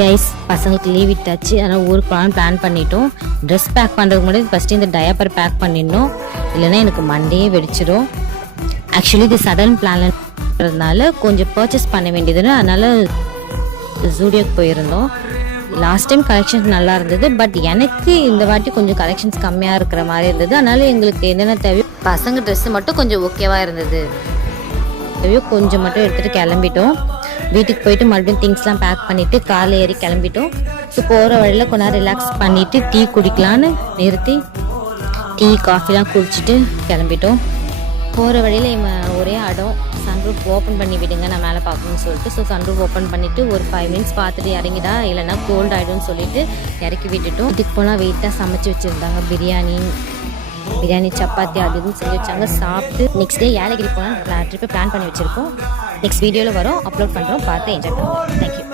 Guys பசங்களுக்கு leave விட்டாச்சு. அதனால் ஊருக்கு போகலான்னு பிளான் பண்ணிட்டோம். ட்ரெஸ் பேக் பண்ணுறதுக்கு முன்னாடி ஃபஸ்ட்டு இந்த டயப்பர் பேக் பண்ணிடணும், இல்லைன்னா எனக்கு மண்டே வெடிச்சிடும். ஆக்சுவலி இது சடன் பிளான்ன்றதுனால கொஞ்சம் பர்ச்சேஸ் பண்ண வேண்டியதுன்னு அதனால் ஜூடியோக்கு போயிருந்தோம். லாஸ்ட் டைம் கலெக்ஷன்ஸ் நல்லா இருந்தது, பட் எனக்கு இந்த வாட்டி கொஞ்சம் கலெக்ஷன்ஸ் கம்மியாக இருக்கிற மாதிரி இருந்தது. அதனால் எங்களுக்கு என்னென்ன தேவையோ பசங்க ட்ரெஸ்ஸு மட்டும் கொஞ்சம் ஓகேவாக இருந்தது. தேவையோ கொஞ்சம் மட்டும் எடுத்துகிட்டு கிளம்பிட்டோம். வீட்டுக்கு போயிட்டு மறுபடியும் திங்ஸ்லாம் பேக் பண்ணிவிட்டு காரில் ஏறி கிளம்பிட்டோம். ஸோ போகிற வழியில் கொஞ்ச நேரம் ரிலாக்ஸ் பண்ணிவிட்டு டீ குடிக்கலான்னு நிறுத்தி டீ காஃபிலாம் குடிச்சிட்டு கிளம்பிட்டோம். போகிற வழியில் ஒரே அடம், சன்ரூஃப் ஓப்பன் பண்ணி விடுங்க, நான் மேலே பார்க்கணும்னு சொல்லிட்டு. ஸோ சன்ரூஃப் ஓப்பன் பண்ணிவிட்டு ஒரு 5 மினிட்ஸ் பார்த்துட்டு இறங்கிடா, இல்லைனா கோல்ட் ஆகிடும்னு சொல்லிட்டு இறக்கி விட்டுட்டோம். வீட்டுக்கு போனால் வெயிட்டாக சமைச்சு வச்சுருந்தாங்க. பிரியாணி சப்பாத்தி அது இதுன்னு செஞ்சு வச்சாங்க. சாப்பிட்டு நெக்ஸ்ட் டே ஏலகிரி போனால் ட்ரிப்பு பிளான் பண்ணி வச்சுருக்கோம். நெக்ஸ்ட் வீடியோவில் வரும், அப்லோட் பண்ணுறோம், பார்த்து என்ஜாய் பண்ணுவோம். தேங்க்யூ.